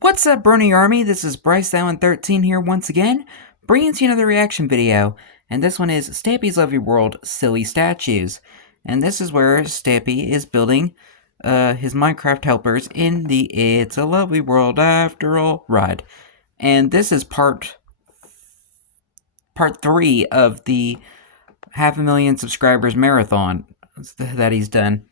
What's up, Brony Army? This is BryceAllen13 here once again, bringing to you another reaction video, and this one is Stampy's Lovely World Silly Statues. And this is where Stampy is building his Minecraft helpers in the It's a Lovely World After All ride. And this is part 3 of the 500,000 subscribers marathon that he's done.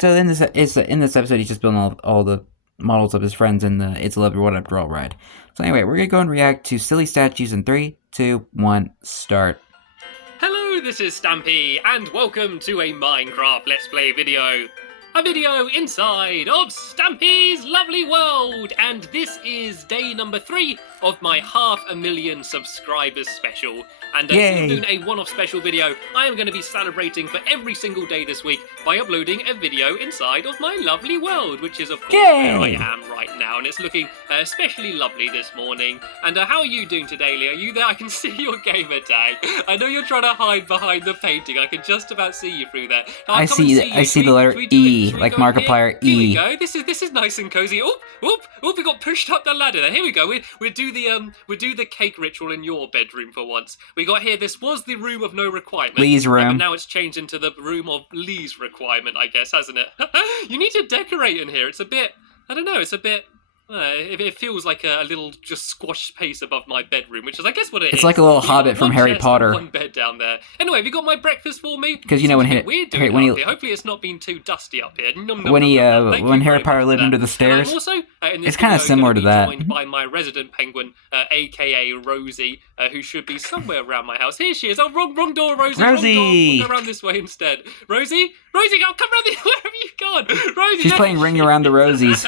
So in this episode, he's just building all the models of his friends in the It's a Lovely World After All ride. So anyway, we're going to go and react to silly statues in 3, 2, 1, start. Hello, this is Stampy, and welcome to a Minecraft Let's Play video. A video inside of Stampy's Lovely World, and this is day number 3 of my 500,000 subscribers special. And instead of doing a one-off special video, I am going to be celebrating for every single day this week by uploading a video inside of my lovely world, which is of course where I am right now, and it's looking especially lovely this morning. And how are you doing today, Lee? Are you there? I can see your gamer tag. I know you're trying to hide behind the painting. I can just about see you through there. Now, I see the letter E, like Markiplier E. Here we go. This is nice and cozy. Oh, we got pushed up the ladder there. Here we go. We do the cake ritual in your bedroom for once. We got here. This was the room of no requirement. Lee's room. But now it's changed into the room of Lee's requirement, I guess, hasn't it? You need to decorate in here. It's a bit, I don't know, it's a bit, it feels like a little just squash space above my bedroom, which is, I guess, what it is. It's like a little hobbit from Harry Potter. One bed down there. Anyway, have you got my breakfast for me? Because you know when hopefully it's not been too dusty up here. When Harry Potter lived under the stairs. Also, it's kind of similar to that. Joined by my resident penguin, aka Rosie, who should be somewhere around my house. Here she is. Oh, wrong door, Rosie. Rosie. Wrong door. Go around this way instead. Rosie, oh, come around this. Where have you gone, Rosie? She's playing Ring Around the Rosies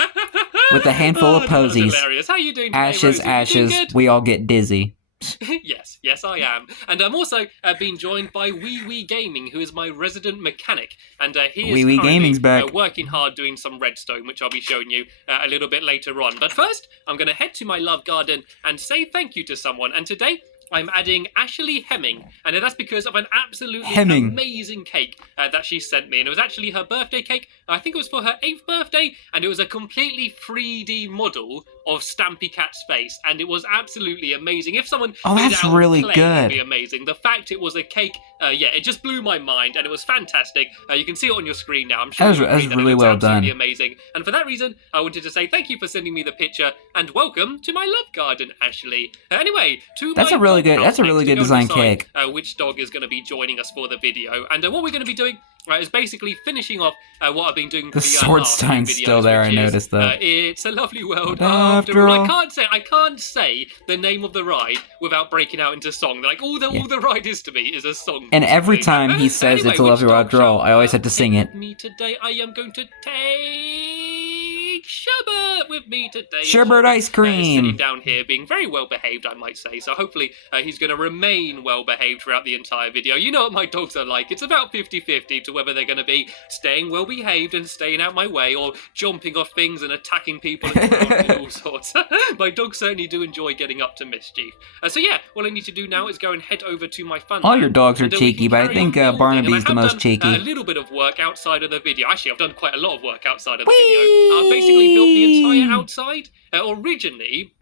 with a handful of posies. Hilarious. How are you doing today, Ashes, Rosie? ashes. We all get dizzy. Yes, I am. And I'm also being joined by Wee Gaming, who is my resident mechanic. And he is currently working hard doing some redstone, which I'll be showing you a little bit later on. But first, I'm going to head to my love garden and say thank you to someone. And today, I'm adding Ashley Hemming, and that's because of an absolutely amazing cake that she sent me. And it was actually her birthday cake. I think it was for her 8th birthday, and it was a completely 3D model of Stampy Cat's face, and it was absolutely amazing. If someone made it out of clay, it would be amazing. The fact it was a cake, it just blew my mind, and it was fantastic. You can see it on your screen now. I'm sure that was really well done. Amazing. And for that reason, I wanted to say thank you for sending me the picture, and welcome to my love garden, Ashley. Anyway, that's a really good design cake. Which dog is going to be joining us for the video, and what we're going to be doing is basically finishing off what I've been doing. The sword sign's still there. I noticed that. It's a lovely world after all. I can't say the name of the ride without breaking out into song. Like all the ride is to me is a song. And every time he says anyway, it's a lovely world after all, I always have to sing it. Me today, I am going to take Sherbert with me today. Sherbert ice cream. Sitting down here, being very well behaved, I might say. So hopefully he's going to remain well behaved throughout the entire video. You know what my dogs are like. It's about 50-50 to whether they're going to be staying well behaved and staying out my way, or jumping off things and attacking people and all sorts. My dogs certainly do enjoy getting up to mischief. So yeah, all I need to do now is go and head over to my fun. All your dogs are cheeky, but I think Barnaby's the most cheeky. A little bit of work outside of the video. Actually, I've done quite a lot of work outside of the video. I've basically built the entire outside. Originally,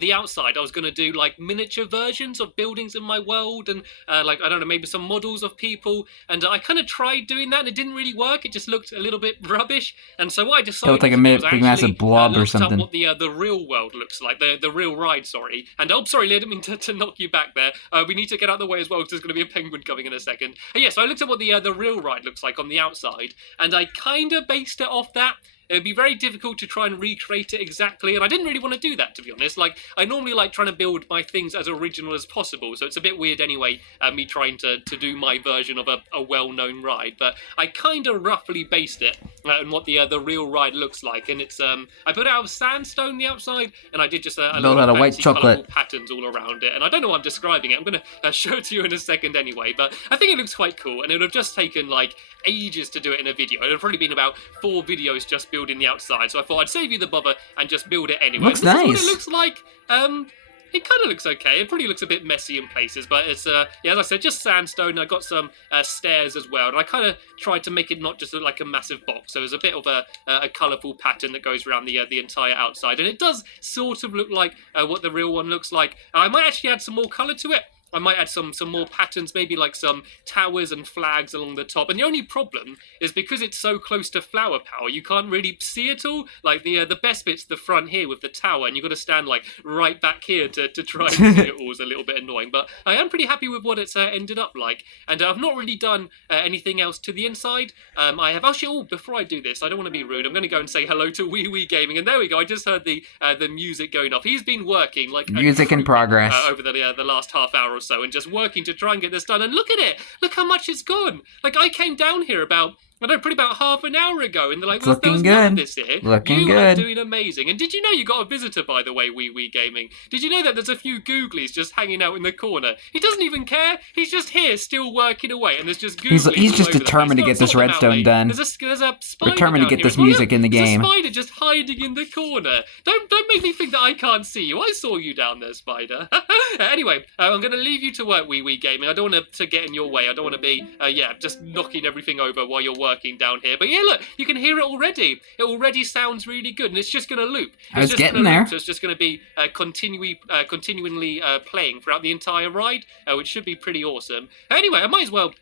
the outside, I was going to do like miniature versions of buildings in my world, and like, I don't know, maybe some models of people, and I kind of tried doing that and it didn't really work. It just looked a little bit rubbish, and so what I decided looked like a big massive blob or something. Up what the real world looks like, the real ride, sorry. And oh, sorry, I didn't mean to knock you back there. We need to get out of the way as well, because there's going to be a penguin coming in a second. Yeah, so I looked at what the real ride looks like on the outside, and I kind of based it off that. It would be very difficult to try and recreate it exactly, and I didn't really want to do that, to be honest. Like, I normally like trying to build my things as original as possible, so it's a bit weird anyway, me trying to do my version of a well-known ride, but I kind of roughly based it on what the real ride looks like, and it's, I put it out of sandstone, the outside, and I did just a lot of white chocolate patterns all around it, and I don't know how I'm describing it. I'm going to show it to you in a second anyway, but I think it looks quite cool, and it would have just taken, like, ages to do it in a video. It would have probably been about 4 videos just building the outside, so I thought I'd save you the bother and just build it anyway. Looks nice. This is what it looks like It kind of looks okay. It probably looks a bit messy in places, but it's, yeah, as I said, just sandstone. I got some stairs as well, and I kind of tried to make it not just look like a massive box. So there's a bit of a colourful pattern that goes around the entire outside, and it does sort of look like what the real one looks like. I might actually add some more colour to it. I might add some more patterns, maybe like some towers and flags along the top. And the only problem is because it's so close to flower power, you can't really see it all. Like the best bit's the front here with the tower, and you've got to stand like right back here to try and see it all. Is a little bit annoying, but I am pretty happy with what it's ended up like. And I've not really done anything else to the inside. I have actually. Oh, before I do this, I don't want to be rude. I'm going to go and say hello to Wee Wee Gaming, and there we go. I just heard the music going off. He's been working like music in progress over the last half hour or so, and just working to try and get this done. And look at it, look how much it's gone. Like, I came down here about, I don't know, probably about half an hour ago, and they're like, well, looking good. This here. Looking you good. are doing amazing. And did you know you got a visitor, by the way, Wee Wee Gaming? Did you know that there's a few googlies just hanging out in the corner? He doesn't even care. He's just here, still working away, and there's just googlies. He's just determined to get this redstone done. There's a spider determined to get this music in the game. There's a spider just hiding in the corner. Don't make me think that I can't see you. I saw you down there, spider. Anyway, I'm going to leave you to work, Wee Wee Gaming. I don't want to get in your way. I don't want to be, just knocking everything over while you're working down here. But yeah, look, you can hear it already. It already sounds really good, and it's just going to loop. I was getting there. So it's just going to be continually playing throughout the entire ride, which should be pretty awesome. Anyway, I might as well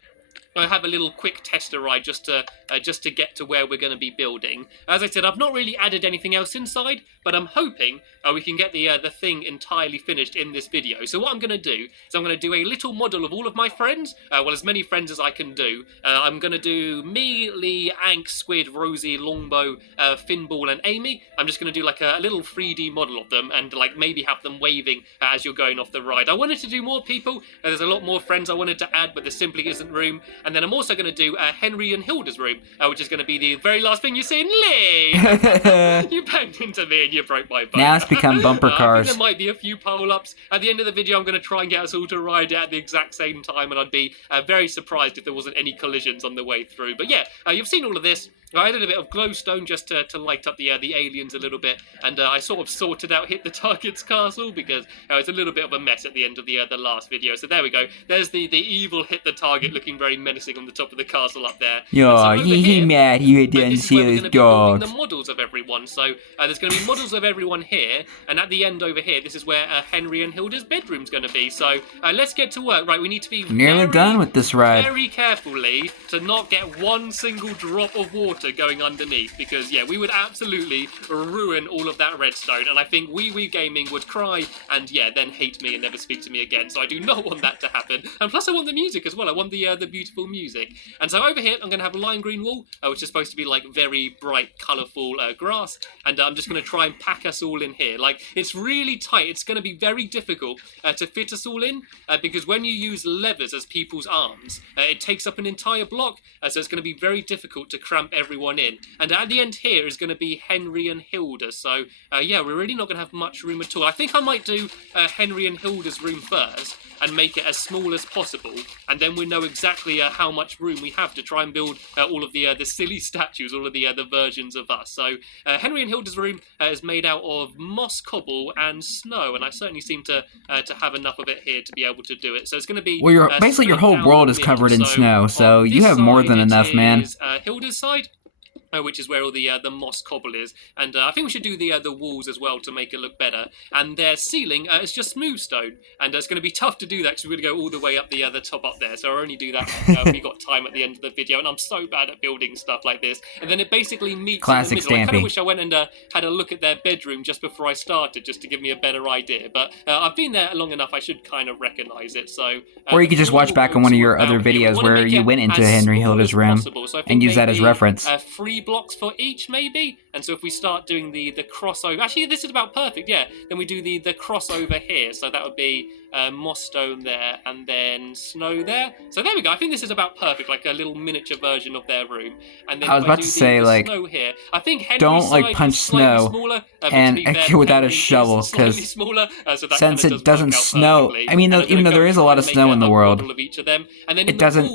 have a little quick tester ride just to get to where we're going to be building. As I said, I've not really added anything else inside, but I'm hoping we can get the thing entirely finished in this video. So what I'm going to do is I'm going to do a little model of all of my friends, well, as many friends as I can do. I'm going to do me, Lee, Ank, Squid, Rosie, Longbow, Finball, and Amy. I'm just going to do like a little 3D model of them, and like maybe have them waving as you're going off the ride. I wanted to do more people. There's a lot more friends I wanted to add, but there simply isn't room. And then I'm also going to do Henry and Hilda's room, which is going to be the very last thing you see in Lee. You banged into me and you broke my boat. Now it's become bumper cars. I think there might be a few pole-ups. At the end of the video, I'm going to try and get us all to ride at the exact same time, and I'd be very surprised if there wasn't any collisions on the way through. But yeah, you've seen all of this. I added a bit of glowstone just to light up the aliens a little bit, and I sort of sorted out Hit the Target's castle because it's a little bit of a mess at the end of the last video. So there we go. There's the evil Hit the Target looking very menacing on the top of the castle up there. Yo, he mad he didn't see his dog. The models of everyone. So there's going to be models of everyone here, and at the end over here, this is where Henry and Hilda's bedroom's going to be. So let's get to work. Right, we need to be nearly done with this ride. Very carefully to not get one single drop of water going underneath, because yeah, we would absolutely ruin all of that redstone, and I think Wee Wee Gaming would cry and yeah, then hate me and never speak to me again. So I do not want that to happen, and plus I want the music as well. I want the beautiful music. And so over here I'm going to have a lime green wall, which is supposed to be like very bright colourful grass, and I'm just going to try and pack us all in here. Like, it's really tight. It's going to be very difficult to fit us all in, because when you use levers as people's arms, it takes up an entire block, so it's going to be very difficult to cramp everyone in. And at the end here is going to be Henry and Hilda. So yeah, we're really not going to have much room at all. I think I might do Henry and Hilda's room first and make it as small as possible, and then we know exactly how much room we have to try and build all of the silly statues, all of the versions of us. So Henry and Hilda's room is made out of moss, cobble, and snow, and I certainly seem to have enough of it here to be able to do it. So it's going to be well, basically your whole world is covered in snow, so you have more than enough, man. Hilda's side, which is where all the moss cobble is, and I think we should do the walls as well to make it look better. And their ceiling is just smooth stone, and it's going to be tough to do that because we're going to go all the way up the top up there. So I'll only do that when we got time at the end of the video. And I'm so bad at building stuff like this. And then it basically meets classic in the middle. Stampy. I kind of wish I went and had a look at their bedroom just before I started, just to give me a better idea. But I've been there long enough; I should kind of recognise it. So or you could just watch back on one of your other videos where you went into Henry Hilda's room and use that as reference. 3 blocks for each, maybe. And so if we start doing the crossover, actually this is about perfect, yeah. Then we do the crossover here, so that would be moss stone there and then snow there. So there we go. I think this is about perfect, like a little miniature version of their room. And then I was about to say, like, snow here. I think Henry's don't like punch snow smaller, and without a shovel, because since it doesn't snow, I mean, even though there is a lot of snow in the world, it doesn't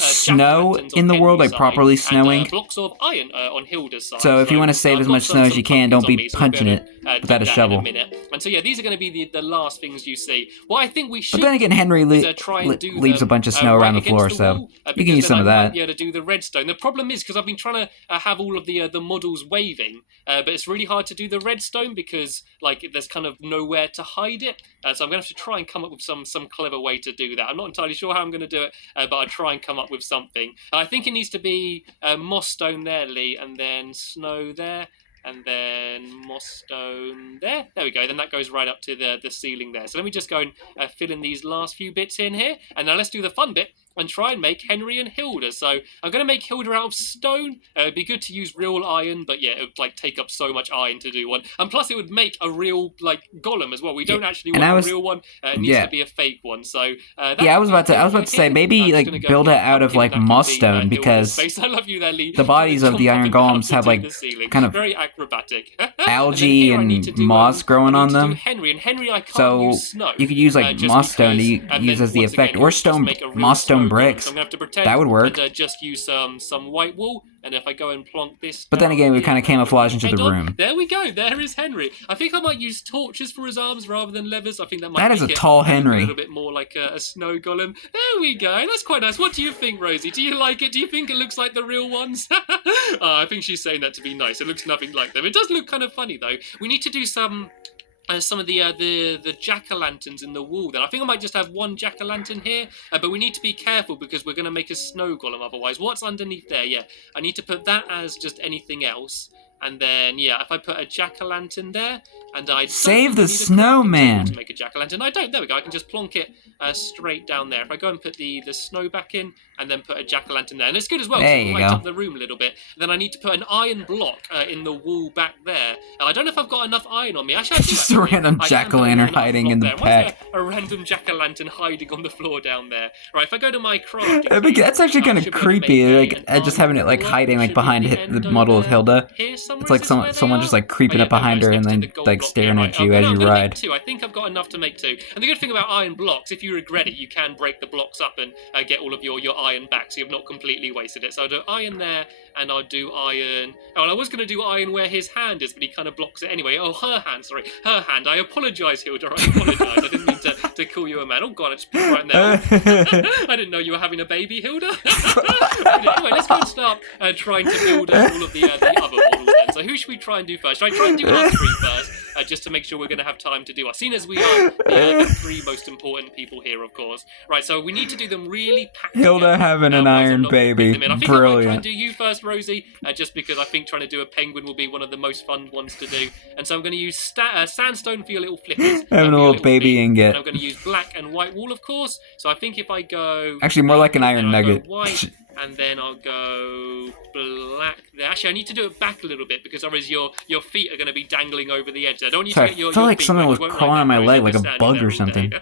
snow in the world, like properly snowing. Blocks of iron on Hilda's side. So if you want to save as much snow as you can, don't be punching it. do that in a minute. And so yeah, these are going to be the last things you see. What I think we should. But then again, Henry leaves a bunch of snow around the floor, so you can use some of that. I might be able to do the redstone. The problem is because I've been trying to have all of the models waving, but it's really hard to do the redstone because like there's kind of nowhere to hide it. So I'm going to have to try and come up with some clever way to do that. I'm not entirely sure how I'm going to do it, but I'll try and come up with something. I think it needs to be moss stone there, Lee, and then snow there. And then moss stone there. There we go. Then that goes right up to the ceiling there. So let me just go and fill in these last few bits in here. And now let's do the fun bit and try and make Henry and Hilda. So I'm going to make Hilda out of stone. It'd be good to use real iron, but yeah, it would like take up so much iron to do one. And plus it would make a real like golem as well. We don't actually want a real one. It needs to be a fake one. So I was about to say maybe like build it out of like moss stone because I love you there, Lee. The bodies of the iron golems have like kind of very acrobatic algae and moss growing on them. Henry I can't so use snow, you could use like moss stone to use as the effect, or moss stone bricks. So I'm gonna have to pretend that would work. And just use some white wool. And if I go and plonk this... But then again, we kind of camouflage into the room. There we go. There is Henry. I think I might use torches for his arms rather than levers. I think that might That is a tall Henry. A little bit more like a snow golem. There we go. That's quite nice. What do you think, Rosie? Do you like it? Do you think it looks like the real ones? I think she's saying that to be nice. It looks nothing like them. It does look kind of funny, though. We need to do some of the jack-o'-lanterns in the wall then. I think I might just have one jack-o'-lantern here, but we need to be careful because we're going to make a snow golem otherwise. What's underneath there? Yeah, I need to put that as just anything else. And then, yeah, if I put a jack-o'-lantern there, and I save the snowman to make a jack-o'-lantern. I don't. There we go. I can just plonk it straight down there. If I go and put the snow back in, and then put a jack-o'-lantern there, and it's good as well. There you light go. Up the room a little bit. And then I need to put an iron block in the wall back there. I don't know if I've got enough iron on me. Actually, just a random jack-o'-lantern hiding in the pack. A random jack-o'-lantern hiding on the floor down there. Right. If I go to my crafting, that's actually kind of creepy. Like just having it like hiding like behind the model of Hilda. It's like someone just like creeping up behind her and then like staring at you as you ride. I think I've got enough to make two. And the good thing about iron blocks, if you regret it, you can break the blocks up and get all of your iron back, so you've not completely wasted it. So I'll do iron there, and I'll do iron... Oh, and I was going to do iron where his hand is, but he kind of blocks it anyway. Oh, her hand, sorry. Her hand. I apologise, Hilda. I apologise. I didn't mean to call you a man. Oh, God, I just put it right there. I didn't know you were having a baby, Hilda. Anyway, let's go and start trying to build all of the other models then. So who should we try and do first? Should I try and do us three first? Just to make sure we're going to have time to do us. Seeing as we are the three most important people here, of course. Right, so we need to do them really packed. Hilda having an iron baby. I think brilliant. I might try and do you first, Rosie, just because I think trying to do a penguin will be one of the most fun ones to do. And so I'm going to use sandstone for your little flippers. Having a little baby ingot. And I'm going to use black and white wool, of course. So I think if I go... Actually, more like an iron nugget. White, and then I'll go black there. Actually, I need to do it back a little bit because otherwise your feet are going to be dangling over the edge. I don't need to get your I feel like feet something right. was crawling on my leg, like a bug or something.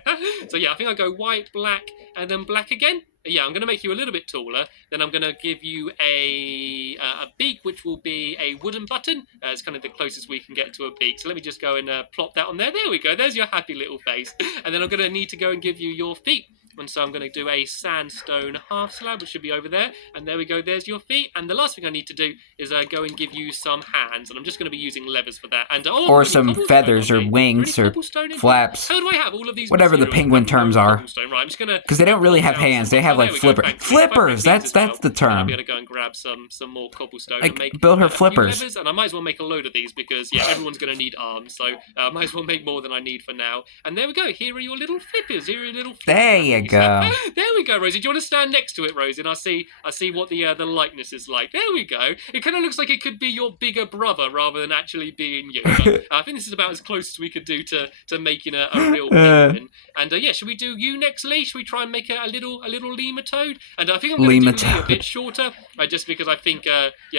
So yeah, I think I'll go white, black, and then black again. Yeah, I'm going to make you a little bit taller. Then I'm going to give you a beak, which will be a wooden button. It's kind of the closest we can get to a beak. So let me just go and plop that on there. There we go. There's your happy little face. And then I'm going to need to go and give you your feet. And so I'm going to do a sandstone half slab, which should be over there. And there we go, there's your feet. And the last thing I need to do is go and give you some hands. And I'm just going to be using levers for that. And or some feathers or wings or flaps. How do I have all of these whatever the penguin terms are. Right, I'm just going to... Because they don't really have hands. They have like flippers. That's the term. I'll be able to go and grab some more cobblestone like, and make build her flippers. Levers, and I might as well make a load of these because, yeah, everyone's going to need arms. So I might as well make more than I need for now. And there we go. Here are your little flippers. Here are your little flippers. There you go. There we go, Rosie. Do you want to stand next to it, Rosie? And I see what the likeness is like. There we go. It kind of looks like it could be your bigger brother rather than actually being you. But, I think this is about as close as we could do to making a real penguin. And yeah, should we do you next, Lee? Should we try and make a little lemur toad? And I think I'm going to do Lee a bit shorter, just because I think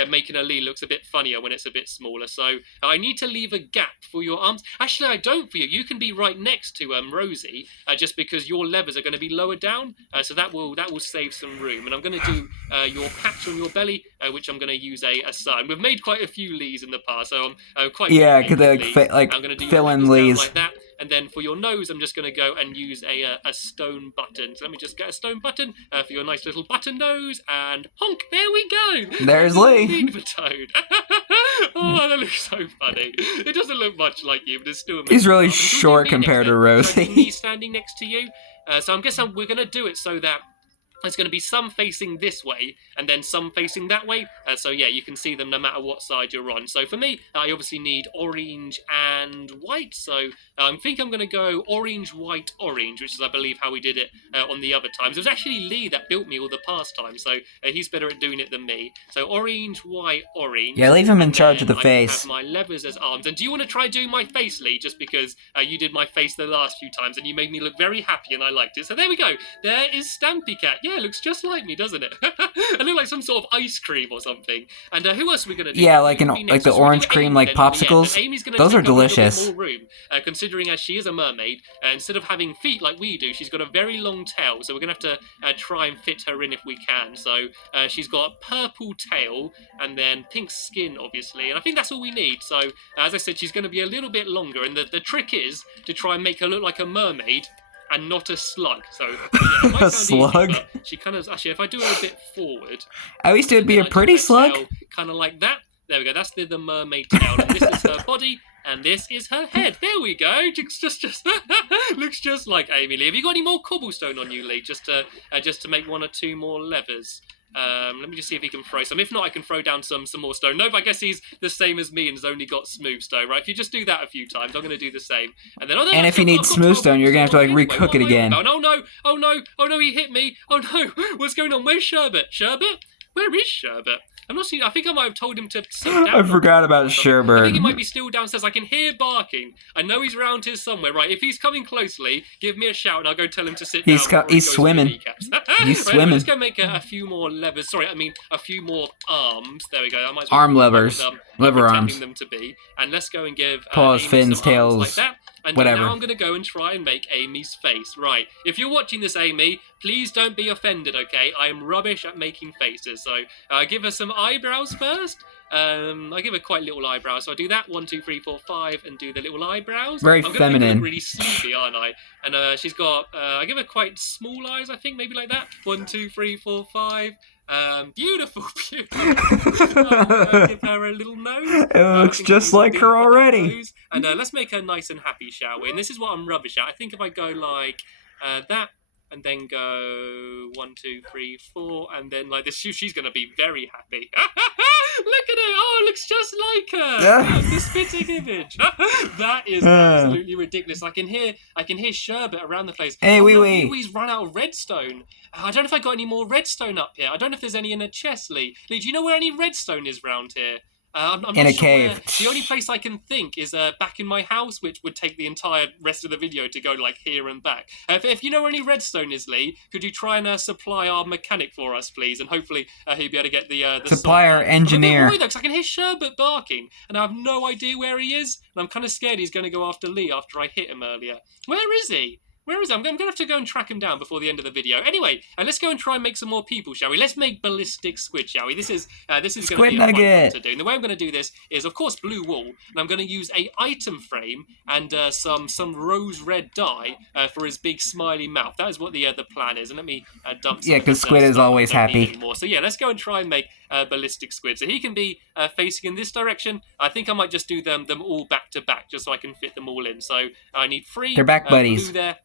making a Lee looks a bit funnier when it's a bit smaller. So I need to leave a gap for your arms. Actually, I don't for you. You can be right next to Rosie, just because your levers are going to be lower down. So that will save some room. And I'm going to do your patch on your belly, which I'm going to use a sign. We've made quite a few Lees in the past, so I'm quite because they I'm going to do fill in Lees like that. And then for your nose, I'm just going to go and use a stone button. So let me just get a stone button for your nice little button nose. And honk, there we go. There's Lee. The toad. Oh, that looks so funny. It doesn't look much like you, but it's still amazing. He's really short compared to Rosie. Me standing next to you. So I'm guessing we're going to do it so that there's going to be some facing this way and then some facing that way. So yeah, you can see them no matter what side you're on. So for me, I obviously need orange and white. So I think I'm going to go orange, white, orange, which is, I believe, how we did it on the other times. It was actually Lee that built me all the past times, so he's better at doing it than me. So orange, white, orange. Yeah, leave him in charge of the face. I have my levers as arms. And do you want to try doing my face, Lee? Just because you did my face the last few times and you made me look very happy and I liked it. So there we go. There is Stampy Cat. Yeah, it looks just like me, doesn't it? I look like some sort of ice cream or something. And who else are we going to do? Yeah, like the orange cream, like popsicles. Yeah, those are delicious. More room, considering as she is a mermaid, instead of having feet like we do, she's got a very long tail. So we're going to have to try and fit her in if we can. So she's got a purple tail and then pink skin, obviously. And I think that's all we need. So as I said, she's going to be a little bit longer. And the trick is to try and make her look like a mermaid and not a slug. So yeah, a slug? Easy, she kind of, actually, if I do her a bit forward, at least it would be a pretty slug. Kind of like that. There we go. That's the mermaid tail. And this is her body, and this is her head. There we go. Just looks just like Amy Lee. Have you got any more cobblestone on you, Lee? Just to make one or two more levers. Let me just see if he can throw some. If not, I can throw down some more stone. No, but I guess he's the same as me and has only got smooth stone, right? If you just do that a few times, I'm going to do the same. And then, and if you need smooth stone, you're going to have to like recook it again. Oh no, he hit me. Oh no, what's going on? Where's Sherbet? Sherbet? Where is Sherbet? I'm not seeing. I think I might have told him to sit down. I forgot about Sherbet. I think he might be still downstairs. I can hear barking. I know he's around here somewhere. Right, if he's coming closely, give me a shout and I'll go tell him to sit down. He's swimming. He's swimming. Let's go make a few more levers. Sorry, I mean a few more arms. There we go. I might as well arm levers. Lever arms. Them to be. And let's go and give paws, fins, tails, like that. And whatever. Now I'm going to go and try and make Amy's face. Right. If you're watching this, Amy, please don't be offended, okay? I am rubbish at making faces. So give her some eyebrows first. I give her quite little eyebrows. So I do that. 1, 2, 3, 4, 5, and do the little eyebrows. Very feminine. I'm really sleepy, aren't I? And she's got, I give her quite small eyes, I think, maybe like that. 1, 2, 3, 4, 5. Beautiful. Give her a little nose. It looks just like her already. And let's make her nice and happy, shall we? And this is what I'm rubbish at. I think if I go like that, and then go 1, 2, 3, 4, and then like this, she's going to be very happy. Look at her! Oh, it looks just like her. Yeah. The spitting image. That is absolutely ridiculous. I can hear Sherbet around the place. Hey, We's run out of redstone. I don't know if I got any more redstone up here. I don't know if there's any in a chest, Lee. Lee, do you know where any redstone is round here? I'm not in a sure cave. The only place I can think is back in my house, which would take the entire rest of the video to go like here and back. If you know where any redstone is, Lee, could you try and supply our mechanic for us, please? And hopefully he'll be able to get the supply our engineer. Because I can hear Sherbet barking, and I have no idea where he is, and I'm kind of scared he's going to go after Lee after I hit him earlier. Where is he? Where is he? I'm going to have to go and track him down before the end of the video. Anyway, let's go and try and make some more people, shall we? Let's make ballistic squid, shall we? This is going to be a fun one to do. And the way I'm going to do this is, of course, blue wool, and I'm going to use a item frame and some rose red dye for his big smiley mouth. That is what the plan is. And let me dump some. Yeah, because squid is always happy. So yeah, let's go and try and make ballistic squid. So he can be facing in this direction. I think I might just do them all back to back, just so I can fit them all in. So I need 3. They're back buddies. Blue there.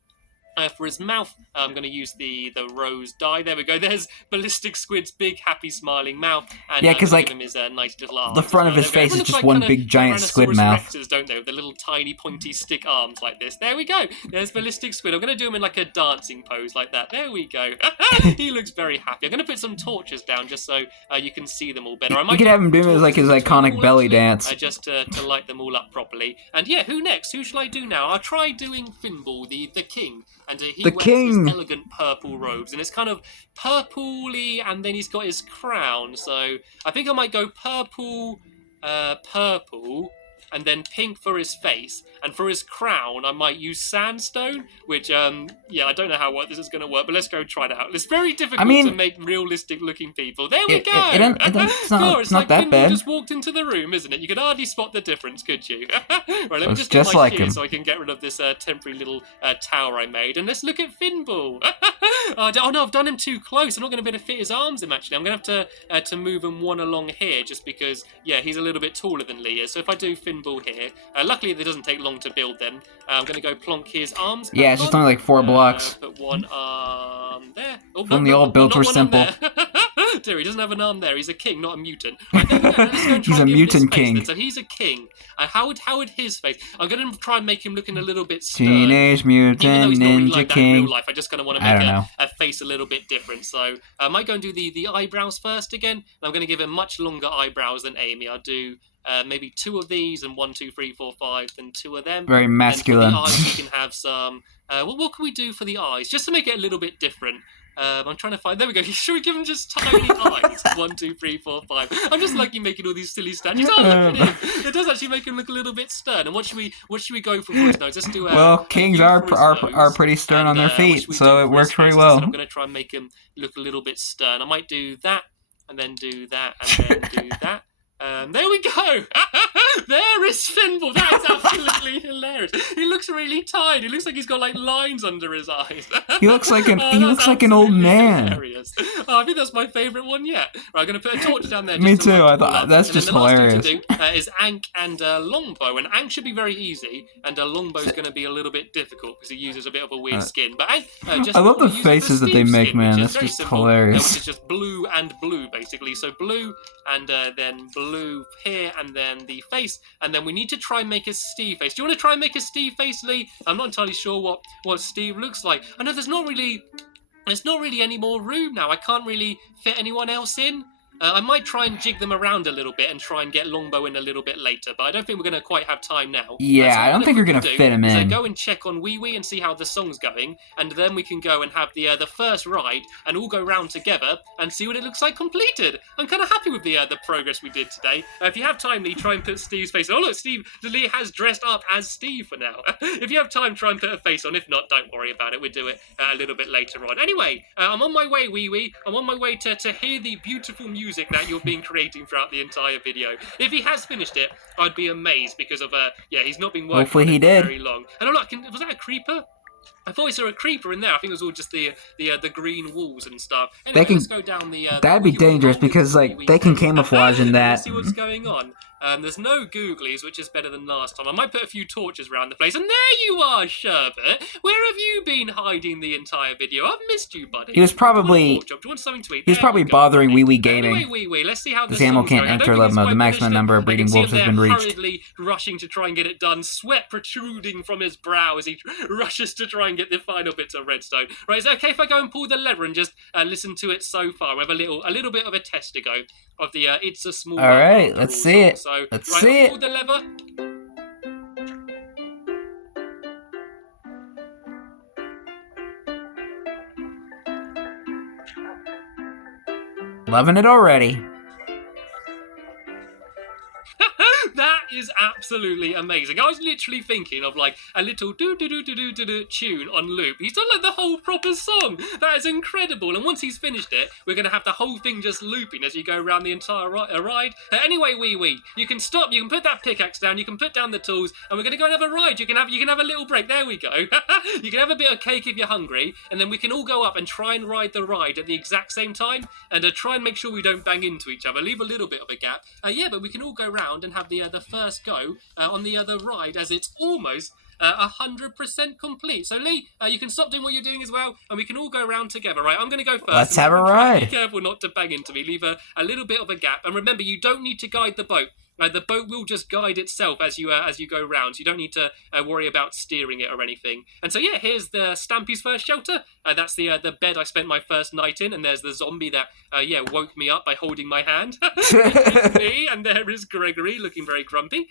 For his mouth, I'm going to use the rose dye. There we go. There's Ballistic Squid's big, happy, smiling mouth. And, yeah, because like his nice little arms. The front of his face is just one big giant squid mouth. Rexes, don't they? With the little tiny pointy stick arms like this. There we go. There's Ballistic Squid. I'm going to do him in like a dancing pose like that. There we go. He looks very happy. I'm going to put some torches down just so you can see them all better. You could have him do like his iconic belly dance. Just to light them all up properly. And yeah, who next? Who shall I do now? I'll try doing Finball, the king. And he wears his elegant purple robes, and it's kind of purpley, and then he's got his crown. So I think I might go purple, and then pink for his face, and for his crown I might use sandstone, which yeah, I don't know how this is going to work, but let's go try it out. It's very difficult to make realistic looking people. There we go. It's not that bad. Just walked into the room, isn't it? You could hardly spot the difference, could you? Right, let me just get my like him, so I can get rid of this temporary little tower I made, and let's look at Finball. Oh no, I've done him too close. I'm not going to be able to fit his arms in, actually. I'm going to have to move him one along here, just because, yeah, he's a little bit taller than Lee is. So if I do Finball here, luckily it doesn't take long to build them. I'm going to go plonk his arms. Yeah, it's just only like 4 blocks. Put one arm there. Oh, no, the old builds were simple. Dear, he doesn't have an arm there. He's a king, not a mutant. Right, there we go. Let's go and try He's a mutant king. Then. So he's a king. How would his face? I'm going to try and make him looking a little bit stern. Teenage Mutant Ninja like King. In real life. I just kind of want to make a face a little bit different. So I might go and do the eyebrows first again. And I'm going to give him much longer eyebrows than Amy. I'll do maybe 2 of these, and 1, 2, 3, 4, 5, then 2 of them. Very masculine. And for the eyes, we can have some. What can we do for the eyes, just to make it a little bit different? I'm trying to find. There we go. Should we give him just tiny eyes? 1, 2, 3, 4, 5. I'm just liking making all these silly statues. Oh, look at him! It does actually make him look a little bit stern. And what should we go for his nose? Let's do. Well, kings are pretty stern on their feet, so it works pretty well. So I'm going to try and make him look a little bit stern. I might do that, and then do that, and then do that. There we go! There is Finball! That is absolutely hilarious. He looks really tired. He looks like he's got like lines under his eyes. He looks like an old man. Hilarious. I think that's my favourite one yet. Right, I'm going to put a torch down there. Me too. I thought that's just hilarious. The last thing to do is Ankh and Longbow. And Ankh should be very easy, and Longbow is going to be a little bit difficult because he uses a bit of a weird skin. But Ankh, I love the faces that they make, man. That's just simple, hilarious. Which is just blue and blue, basically. So blue and then blue here, and then the face, and then we need to try and make a Steve face. Do you want to try and make a Steve face, Lee? I'm not entirely sure what Steve looks like. I know there's not really any more room now. I can't really fit anyone else in. I might try and jig them around a little bit and try and get Longbow in a little bit later, but I don't think we're going to quite have time now. Yeah, I don't think you're going to fit him in. So go and check on Wee Wee and see how the song's going, and then we can go and have the first ride and all go round together and see what it looks like completed. I'm kind of happy with the progress we did today. If you have time, Lee, try and put Steve's face on. Oh, look, Lee has dressed up as Steve for now. If you have time, try and put a face on. If not, don't worry about it. We'll do it a little bit later on. Anyway, I'm on my way, Wee Wee. I'm on my way to hear the beautiful music that you've been creating throughout the entire video. If he has finished it, I'd be amazed because of he's not been working Hopefully he did. very long. And oh look, was that a creeper? I thought I saw a creeper in there. I think it was all just the green walls and stuff. Anyway, let's go down the. That'd be dangerous because like they can camouflage in that. Let's see what's going on. There's no googlies, which is better than last time. I might put a few torches around the place. And there you are, Sherbet. Where have you been hiding the entire video? I've missed you, buddy. He was probably. Do you want something to eat? He was probably bothering Wee Wee Gaming. Anyway, Wee Wee, let's see how this animal can't enter level mode. The maximum number of breeding wolves has been reached. Hurriedly rushing to try and get it done. Sweat protruding from his brow as he rushes to try and get the final bits of redstone. Right, is it okay if I go and pull the lever and just listen to it so far? We have a little bit of a test to go of the It's a Small. All right, let's see it. So, let's see it. Pull the lever. Loving it already. That is absolutely amazing. I was literally thinking of like a little do-do-do-do-do-do tune on loop. He's done like the whole proper song. That is incredible. And once he's finished it, we're going to have the whole thing just looping as you go around the entire ride. Anyway, Wee Wee, you can stop. You can put that pickaxe down. You can put down the tools, and we're going to go and have a ride. You can have a little break. There we go. You can have a bit of cake if you're hungry, and then we can all go up and try and ride the ride at the exact same time, and try and make sure we don't bang into each other. Leave a little bit of a gap. But we can all go round and have the first go on the other ride as it's almost 100% complete. So Lee, you can stop doing what you're doing as well, and we can all go around together. Right, I'm going to go first. Let's have a ride. Be careful not to bang into me. Leave a little bit of a gap, and remember, you don't need to guide the boat. The boat will just guide itself as you go round. So you don't need to worry about steering it or anything. And so yeah, here's the Stampy's first shelter. That's the bed I spent my first night in. And there's the zombie that woke me up by holding my hand. Me, and there is Gregory looking very grumpy.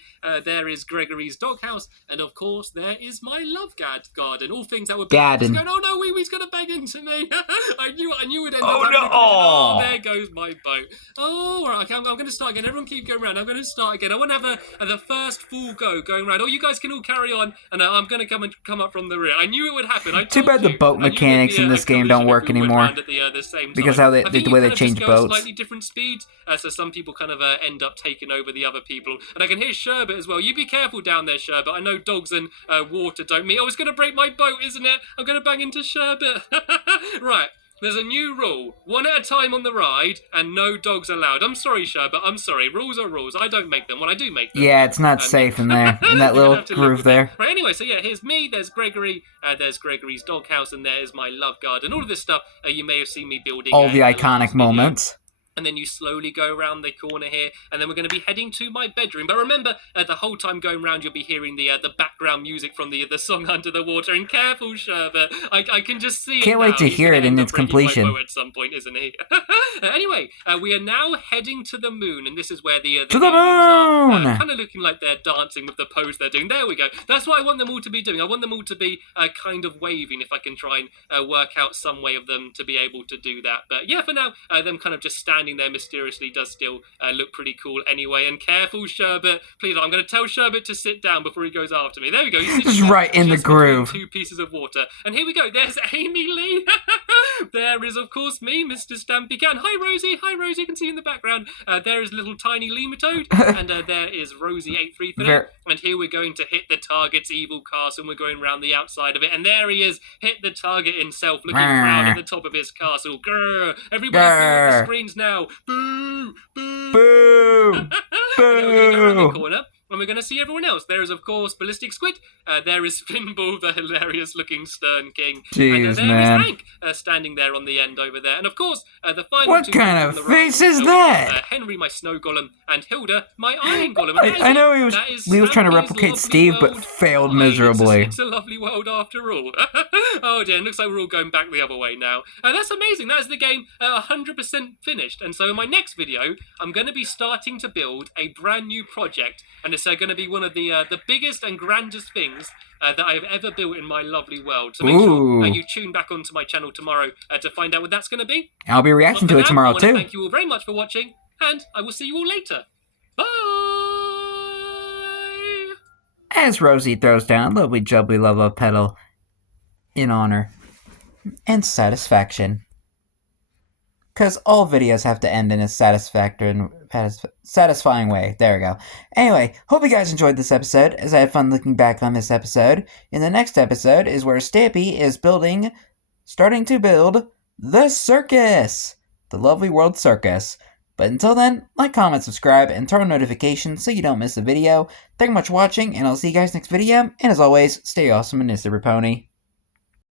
There is Gregory's doghouse, and of course there is my love garden. All things that would be going. Oh no, Wee Wee's gonna bang into me. I knew it ended up. Oh no! Oh, there goes my boat. Oh, all right. Okay, I'm gonna start again. Everyone keep going around. I'm gonna start start again. I want to have the first full go going around. Oh, you guys can all carry on, and I'm going to come up from the rear. I knew it would happen. Too bad the boat mechanics in this game don't work anymore. Because the way they change boats. Slightly different speeds, so some people kind of end up taking over the other people. And I can hear Sherbet as well. You be careful down there, Sherbet. I know dogs and water don't meet. Oh, it's going to break my boat, isn't it? I'm going to bang into Sherbet. Right. There's a new rule. One at a time on the ride, and no dogs allowed. I'm sorry, Sherbet. I'm sorry. Rules are rules. I don't make them. Well, I do make them. Yeah, it's not safe in there. In that little groove there. Right, anyway, so yeah, here's me. There's Gregory. There's Gregory's doghouse, and there's my love garden. All of this stuff you may have seen me building. All the iconic moments. And then you slowly go around the corner here, and then we're going to be heading to my bedroom. But remember, the whole time going around, you'll be hearing the background music from the song Under the Water. And careful, Sherbet, I can just see it. Can't wait to hear it in its completion. At some point, isn't he? Anyway, we are now heading to the moon, and this is where the to the moon. Kind of looking like they're dancing with the pose they're doing. There we go. That's what I want them all to be doing. I want them all to be kind of waving. If I can try and work out some way of them to be able to do that. But yeah, for now, them kind of just standing there mysteriously does still look pretty cool anyway. And careful, Sherbet. Please, I'm going to tell Sherbet to sit down before he goes after me. There we go. Just right in the groove. 2 pieces of water. And here we go. There's Amy Lee. There is, of course, me, Mr. Stampy Can. Hi, Rosie. Hi, Rosie. You can see in the background. There is little tiny Lematoad. And there is Rosie833. And here we're going to hit the target's evil castle. And we're going around the outside of it. And there he is. Hit the target himself, looking proud at the top of his castle. Grrr. Everybody the screens now. Boo! Boo! Boo! Boo! Around the corner. And we're going to see everyone else. There is, of course, Ballistic Squid. There is Finball, the hilarious-looking Stern King. Jeez, and there is Hank, standing there on the end over there. And, of course, the final what two... What kind of face is that? Henry, my Snow Golem, and Hilda, my Iron Golem. I know he was trying to replicate Steve, but failed miserably. It's a lovely world after all. Oh, dear. It looks like we're all going back the other way now. That's amazing. That is the game 100% finished. And so in my next video, I'm going to be starting to build a brand new project. And it's going to be one of the biggest and grandest things that I've ever built in my lovely world. So make sure you tune back onto my channel tomorrow to find out what that's going to be. I'll be reacting to it tomorrow too. Thank you all very much for watching, and I will see you all later. Bye! As Rosie throws down lovely jubbly love a petal in honor and satisfaction. Because all videos have to end in a satisfying way. There we go. Anyway, hope you guys enjoyed this episode, as I had fun looking back on this episode. In the next episode is where Stampy is starting to build the circus! The lovely world circus. But until then, like, comment, subscribe, and turn on notifications so you don't miss a video. Thank you much for watching, and I'll see you guys next video. And as always, stay awesome and S3EP40.